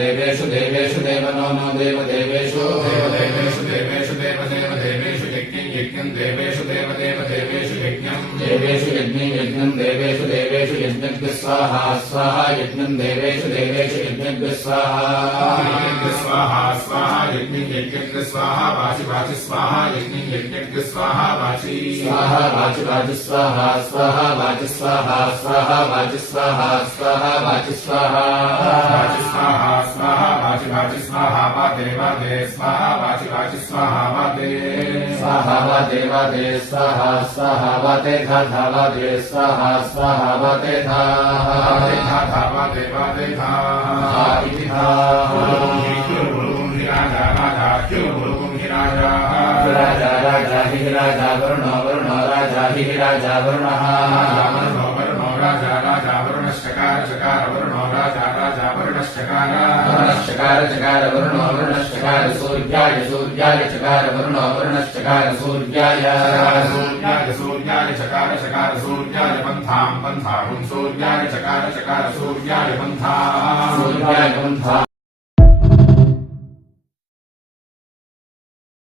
देवेषु देवेषु देव नो देवेषु यज्ञं देवेषु देवेषु यज्ञं देवेषु यज्ञं स्वाहा स्वाहा यज्ञं देवेषु यज्ञं स्वाहा स्वाहा यज्ञं स्वाहा वाचि स्वाहा यज्ञं स्वाहा वाचि स्वाहा स्वाहा वाचि स्वाहा वाचि स्वाहा वाचि स्वाहा वाचि स्वाहा वादे स्वाहा वाचि स्वाहा वादे स्वाहा वादे स्वाहा वादे धा वादे स्वाहा वादे धा वादे धा इति धा राजा हि राजा वरुणो राजा हि राजा वरुणः राजा वरुणश्चकार वरुणो राजा वरुणश्चकार वरुणश्चकार सूर्याय चकार वरुणो वरुणश्चकार सूर्याय चकार सूर्याय पंथां सूर्याय चकार सूर्याय पंथा